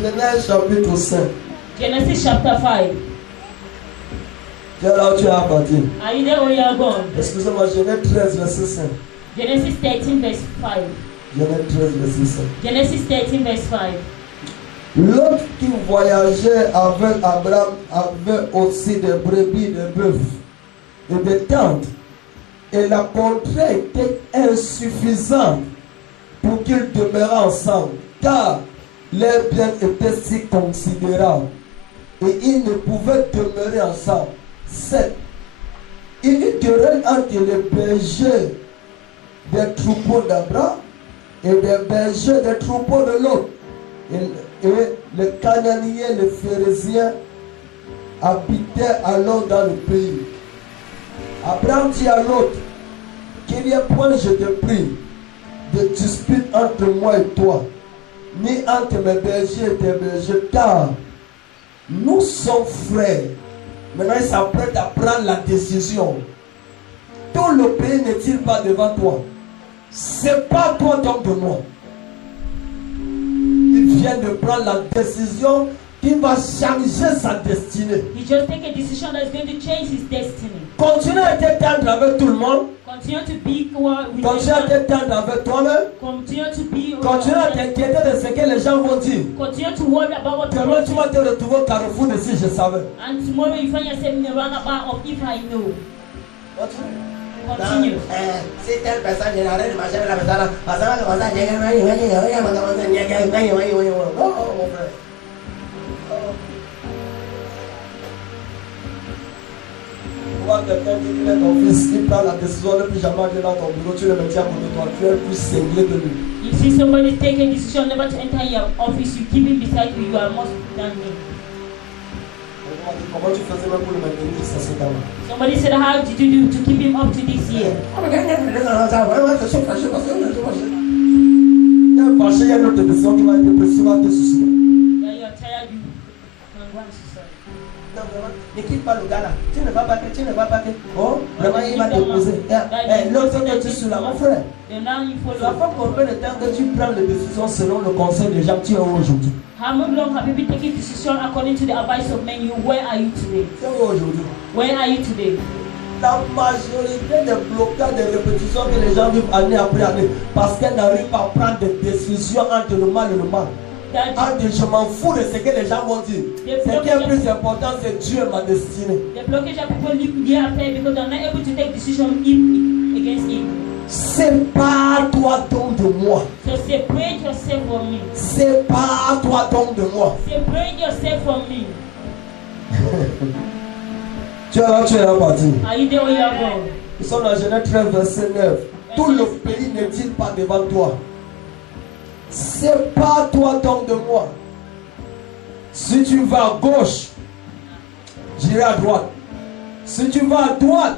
Genèse chapitre 5. Genesis chapter 5. Tu es là où tu es apparti. Are you there or you are gone? Excusez-moi, Genèse 13, verset 5. Genesis 13 verse 5. Genèse 13, verset 5. Genesis 13 verse 5. L'autre qui voyageait avec Abraham avait aussi des brebis, des bœufs et des tentes. Et la contrée était insuffisante pour qu'ils demeurent ensemble, car leurs biens étaient si considérables. Et ils ne pouvaient demeurer ensemble. 7. Il y eut querelle entre les bergers des troupeaux d'Abraham et les bergers des troupeaux de l'autre. Et les Cananéens, les Phérésiens habitaient alors dans le pays. Abraham dit à l'autre, qu'il n'y ait point, je te prie, de dispute entre moi et toi, ni entre mes bergers et tes bergers, car nous sommes frères. Maintenant, il s'apprête à prendre la décision. Tout le pays n'est-il pas devant toi? C'est pas toi donc de moi. Il vient de prendre la décision qui va changer sa destinée. He just take a decision that is going to change his destiny. Continue à être tendre avec tout le monde. Continue to be with Continue à everyone. être tendre avec toi-même. Continue to be. Continue à t'inquiéter de ce que les gens vont dire. Continue to worry about what Demain, tu people vas te retrouver au carrefour de si je savais. And tomorrow you find yourself in the roundabout of if I know. Continue. Si telle personne est arrêté de marcher avec la personne, mon frère. Quand quelqu'un dit qu'il est ton fils, il prend la décision de ne plus jamais aller dans ton bureau, tu le mets à côté de toi, tu es plus cinglé de lui. You see somebody take a decision never to enter your office, you keep him beside you, you are more than him. Comment tu faisais même pour le maintenir jusqu'à ce temps-là? Somebody said, how did you do to keep him up to this year? Il est fâché, il y a une autre décision qui va être précise, va te suicider. Yeah, you are tired, you can go and suicide. Non, vraiment, ne quitte pas le gars là. Tu ne vas pas que, tu ne vas pas que. Oh, vraiment, il va te poser. L'autre que tu suis là, mon frère. Then now you Ça follow. fait combien de temps que tu prends les décisions selon le conseil des gens que tu es aujourd'hui? How long have you been taking decision according to the advice of men? You, where are you today? Tu es aujourd'hui. Where are you today? La majorité des blocages, des répétitions que les gens vivent année après année, parce qu'elles n'arrivent pas à prendre des décisions entre le mal et le mal. Je m'en fous de ce que les gens vont dire. Ce qui est plus important, c'est Dieu et ma destinée. The blockage that people live year after year because they're not able to take decision against evil. Sépare-toi donc de moi. So separate yourself from me. Sépare-toi donc de moi. Separate yourself from me. Tu es là parti. Are you there or you are gone? Nous sommes dans Genèse 13, verset 9. Tout le pays n'est-il pas devant toi? Sépare-toi donc de moi. Si tu vas à gauche, j'irai à droite. Si tu vas à droite,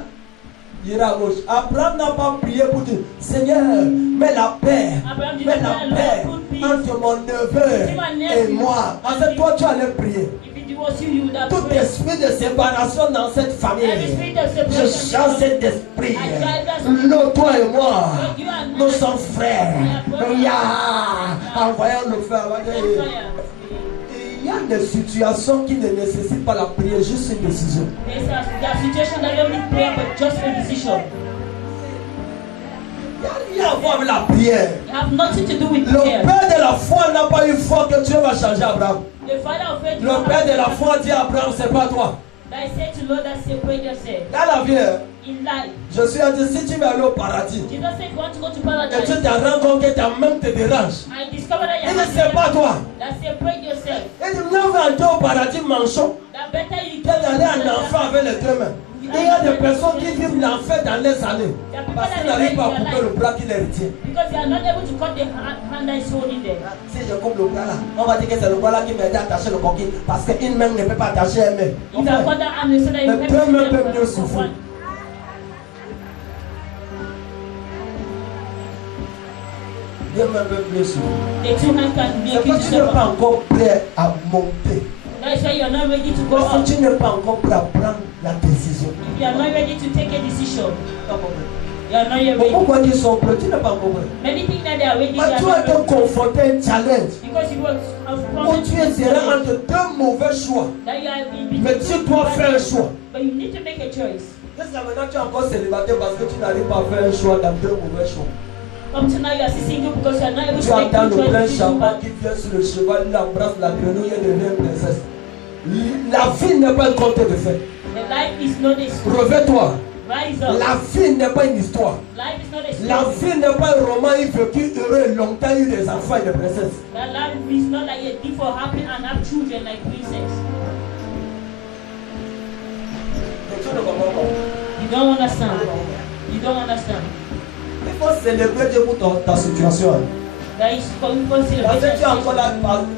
j'irai à gauche. Abraham n'a pas prié pour dire, Seigneur, mets la paix. Mets la paix entre mon neveu et moi. En fait, toi, tu allais prier. If it was you, you would have Tout prayed. esprit de séparation dans cette famille, Every spirit of je separation. chasse cet esprit. Nous, toi et moi, nous sommes frères. Envoyons le feu avant de... Il y a des situations qui ne nécessitent pas la prière, juste une décision. There's a situation that don't need prayer but just a decision. Il y a rien à voir avec la prière. You have nothing to do with Le prayer. père de la foi n'a pas eu foi que Dieu va changer Abraham. The father of faith. Le père de la foi dit à Abraham, c'est pas toi. I said to Lord that separate yourself. Dans la vie, In life. je suis à dire, si tu veux aller au paradis, Jesus said if you want to go to et paradise. tu te rends compte que ta main te dérange, I discovered that il dit, c'est pas toi. That separate yourself. Il dit, mieux vaut entrer au paradis manchon That better you que d'aller en enfer avec les deux mains. Il y a des personnes qui vivent l'enfer dans les années parce qu'ils n'arrivent pas à couper le bras qui les retient. Because they are not able to cut the hand that is holding them. Si je coupe le bras là, on va dire que c'est le bras là qui m'a aidé à attacher le coquille parce qu'une main ne peut pas attacher une main. If I cut that hand, so that you Les deux mains peuvent mieux souffrir. Deux mains peuvent mieux souffrir. The two hands can C'est make you que to tu n'es pas suffer. encore prêt à monter. That's why you are not ready to go Parce que up. tu n'es pas encore prêt à prendre la décision. If you are not ready to take a decision. You are not yet ready. Pourquoi ils sont prêts? Tu n'as pas compris. Many things that they are ready, they Mais are tu not as été ready. confronté à un challenge. Because you were Où tu es serré entre deux mauvais choix. that you are in between Mais two tu dois bad faire un choices. choix. But you need to make a choice. Jusqu'à maintenant, tu es encore célibataire parce que tu n'arrives pas à faire un choix dans deux mauvais choix. Up to now, you are still single because you are not able Tu to make attends two le prince choices. charmant qui vient sur le cheval, il embrasse la grenouille et devient princesse. La vie n'est pas un conte de fait. The life is not a story. Réveille-toi. Rise up. La vie n'est pas une histoire. Life is not a La story. vie n'est pas un roman, il vécu heureux, longtemps eu des enfants et des princesses. That life is not like a gift for happy and have children like princess. Tu ne comprends pas. You don't understand. You don't understand. Il faut célébrer Dieu pour ta situation. That is Parce que tu es encore là,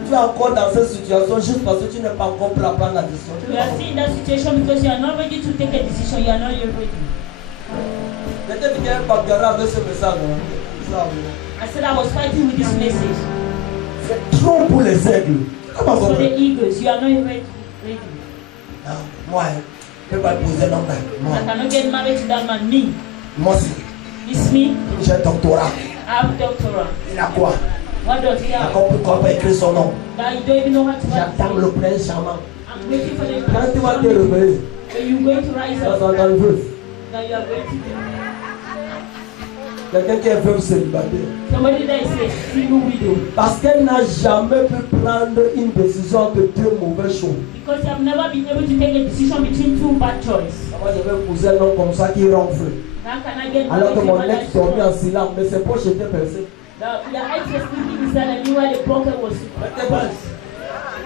tu es encore dans cette situation juste parce que tu n'es pas encore prêt à prendre la décision. You are still in that situation because you are not ready to take a decision. You are not yet ready. Peut-être qu'il y a un bagarre avec ce message. I said I was fighting with this message. C'est trop pour les aigles. Tu n'as pas For the compris. eagles, you are not ready. Non, moi, je ne peux pas poser longtemps. Moi, I cannot get married to that man. Me. moi aussi, It's me. j'ai un doctorat. I have doctorate. Il a quoi? What does he Il a have? compris qu'on peut écrire son nom. That you don't even know how to write. J'attends le prince charmant. I'm waiting for the Quand tu vas te réveiller, When you're going to rise ça up, va dans le veuf. that you are going to do. Quelqu'un qui est veuve célibataire. Somebody that is a single widow. Parce qu'elle n'a jamais pu prendre une décision entre deux mauvais choix. Because you have never been able to take a decision between two bad choices. Moi, je vais épouser un homme comme ça qui ronfle. How can I get Alors que married mon to a man ex dormait en that's silence, mais ses poches étaient percées. the ex was thinking inside and knew where the pocket was.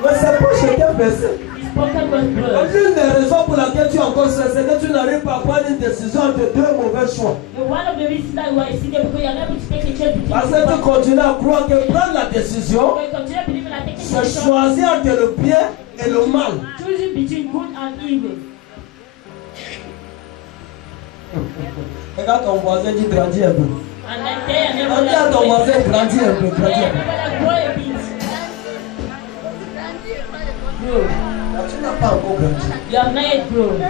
Mais ses poches étaient percées. His pocket was blood. L'une des raisons pour laquelle tu es encore stressé, c'est que tu n'arrives pas à prendre une décision entre deux mauvais choix. And one of the reasons that you are single because you are not able to take a choice between Parce two que tu bad choices. continues à croire que prendre la décision, So you continue believing that taking a c'est decision, choisir entre le bien et le mal. choosing between good and evil. Regarde ton voisin qui grandit un peu. And then they are never Regarde like ton growing. voisin grandit un peu, They grandit are un peu. never like grow a bit. Grow. Tu n'as pas encore grandi. You have not yet grown.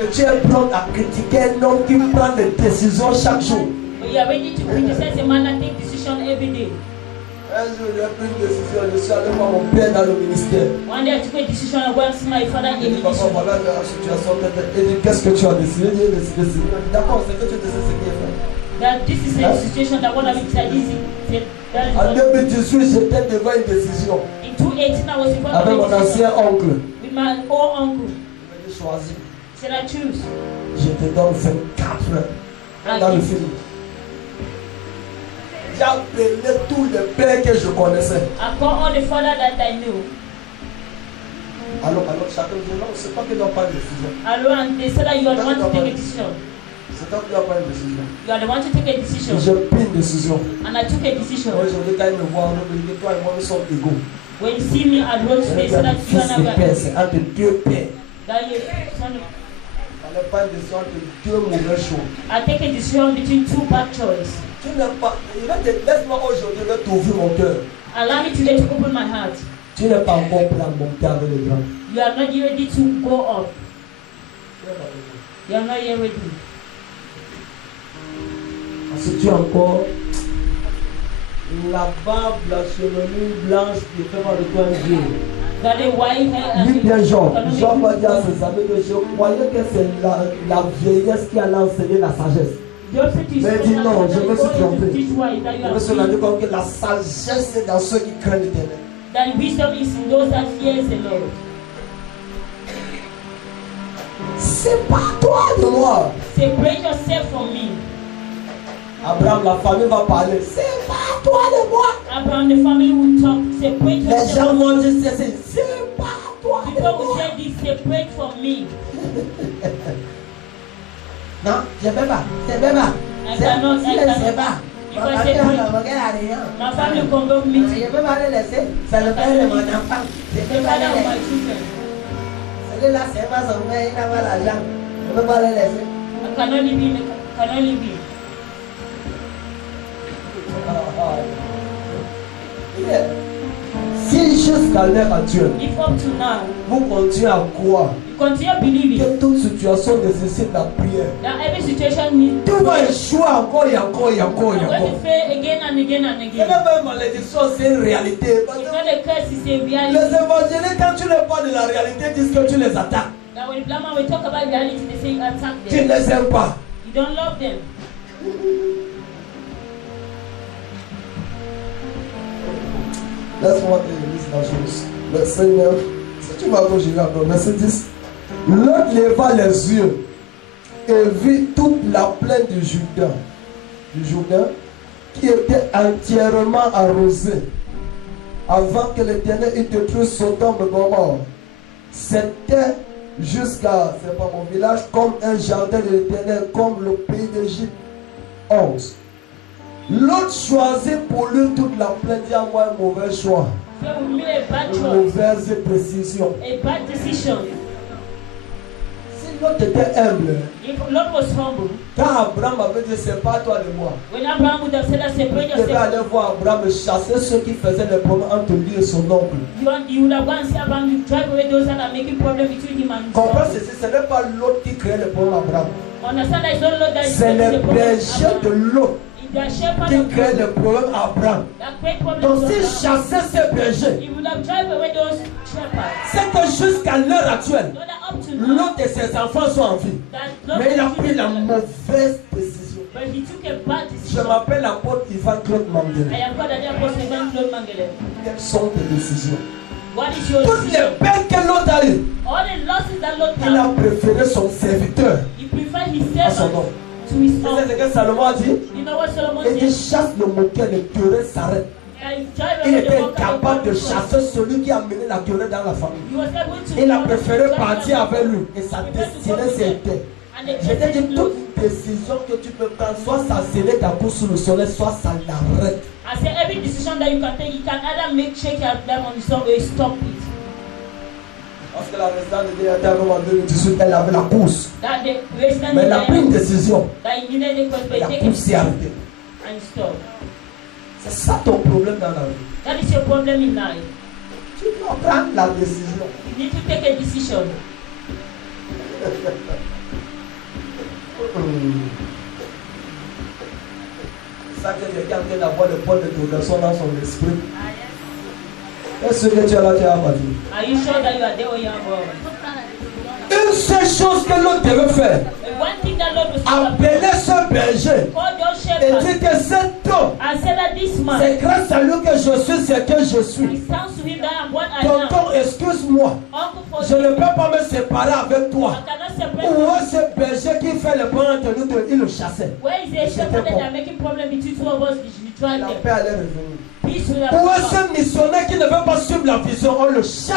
Et tu es prêt à critiquer un homme qui prend des décisions chaque jour. But you are ready to criticize a man that takes decision every day. Un jour, j'ai pris une décision, je suis allé voir mon père dans le ministère. One day I took a decision and went to see my father in the Il dit, papa, ministry. voilà la situation. Il dit, qu'est-ce que tu as décidé? J'ai décidé ceci. Il dit, d'accord, c'est que tu décides ce qui est fait. That this is a situation that one of it said easy. That is En what, 2018, j'étais devant une décision in 2018 I was involved avec in mon a decision ancien oncle. with my old uncle. Il m'a dit, choisis. Said I choose. Je te donne 24 heures dans le film. J'ai appelé tous les pères que je connaissais. I called all the father that I knew. Alors, chacun dit, non, c'est pas que tu dois prendre une décision. Hello, and they said that you are the one to take a decision. C'est toi qui dois prendre une décision. You are the one to take a decision. J'ai pris une décision. And I took a decision. Aujourd'hui, quand ils me voient, on me dit, toi et moi, nous sommes égaux. When you see me at road today, said that you Fils and et I père, were c'est entre deux pères. that you son of, On n'est pas une décision entre deux mauvais choix. I take a decision between two bad choices. Tu n'as pas. Laisse-moi aujourd'hui, je vais t'ouvrir mon cœur. Allow me today to open my heart. Tu n'es pas encore prêt à monter avec les grands. You are not yet ready to go up. You are not yet ready. Parce que tu as encore la barbe, la chevelure blanche qui fait mal de toi un jour. That the white hair Lis bien Jean. cannot Jean va make dire à you- ses amis que je croyais que c'est la vieillesse qui allait enseigner la sagesse. Job said to his Mais friends dis that non, that je you me suis go into trompé. teach wise, that you Je are me suis rendu free. compte que la sagesse est dans ceux qui craignent l'Éternel. That wisdom is in those that fears the Lord. C'est pas toi de moi. Separate yourself from me. Abraham, la famille va parler. C'est pas toi de moi. Abraham, the family will talk. Separate Les yourself. gens vont dire ceci. C'est pas toi de People will moi. say this, separate from me. Non, je ne peux pas. Je ne peux pas. I cannot, I Je ne cannot. sais pas. If I separate, my family will come back Je meet ne you. peux pas le laisser. C'est le père de mon enfant. Je ne The peux pas father le of my laisser. children. Celui-là, c'est pas son père. Il n'a pas l'argent. Je ne peux pas le laisser. I cannot live in. Cannot live in. Si jusqu'à l'heure actuelle, If up to now vous continuez à croire continue believing que toute situation nécessite la prière. that every situation needs Tu vas échouer encore et encore et encore et you're going encore. to fail again and again and Et again. même malédiction, c'est une réalité. Parce It's que not a curse, it's a les reality. évangéliques, quand tu leur parles de la réalité, disent que tu les attaques. That when black man we talk about reality, they say attack Tu them. ne les aimes pas. You don't love them. Laisse-moi te lire la chose. Verset 9. Si tu vas gauche, je vais à droite. Verset 10. L'autre leva les yeux et vit toute la plaine du Jourdain, qui était entièrement arrosée, avant que l'Éternel ait détruit Sodome et Gomorrhe. C'était jusqu'à, c'est pas mon village, comme un jardin de l'Éternel, comme le pays d'Égypte. 11. L'autre choisit pour lui toute la plaine, dit à moi un mauvais choix, So we made a bad une choice, mauvaise décision. a bad decision. Si l'autre était humble, If Lot was humble, quand Abraham avait dit c'est pas toi de moi, when Abraham would have said that, separate il devait yourself, aller voir Abraham et chasser ceux qui faisaient les problèmes entre lui et son oncle. you would have gone and see Abraham, you drive away those that are making problem between him and Comprends God. ceci, ce n'est pas l'autre qui crée les problèmes à Abraham. Understand that it's not Lot that is C'est making les the problem. bergers de l'autre If they are shepherd qui of créent God, les problèmes à Abraham. that create problems Donc to s'il Abraham, chassait ces bergers, he would have drive away those shepherds. c'est que jusqu'à l'heure actuelle, So that up to now, l'autre et ses enfants sont en vie. that Lot Mais il a was pris la doing- mauvaise décision. but he took a bad Je decision. m'appelle l'apôtre Ivan Claude I Mandela. am called the apostle Ivan Claude Mangele. Quelles sont tes décisions? What is your Toutes decision? les peines que l'autre a eues, All the losses that Lot il a had, préféré son serviteur he preferred his à son servant nom. to his C'est own. ce que Salomon a dit. You know what Solomon Il dit said? chasse le moqueur, le querelle s'arrête. He drive Il away the était worker incapable de of God. chasser celui qui a mené la querelle dans la famille. He was able to Il a drive préféré away partir the avec lui et sa destinée c'était. And the Je t'ai dit, destiny toute décision que tu peux prendre, soit ça scellait ta course sous le soleil, soit ça l'arrête. I say every decision that you can take, you can either make shake your them on the sun or stop it. Parce que la résidente de Dieu était en 2018, elle avait la course. That the resident Mais elle a pris une décision. that he needed the course, but Elle a take it poussé à arrêter. and stop. C'est ça ton problème dans la vie. That is your problem in life. Tu dois prendre la décision. You need to take a decision. C'est ça que quelqu'un est en train d'avoir le point d'interrogation dans son esprit. Est-ce que tu es là, tu as abattu? Are you sure that you are there or you are wrong? Une seule chose que l'autre devait faire, The one thing that Lord was saying, appeler ce berger call those et shepherds dire que cet homme, and say that this man, c'est grâce à lui que je suis ce que je suis. it sounds to him that I'm what I am. Tonton, excuse-moi, Uncle, je ne forgive me. peux pas me séparer avec I toi. cannot separate Où you. est ce berger qui fait le bon entre nous deux? Il le chassait. Where is the shepherd that are making problem between two of us? You drive La them. paix allait revenir. Peace will Où have est ce missionnaire qui ne veut pas suivre la vision? On le chasse.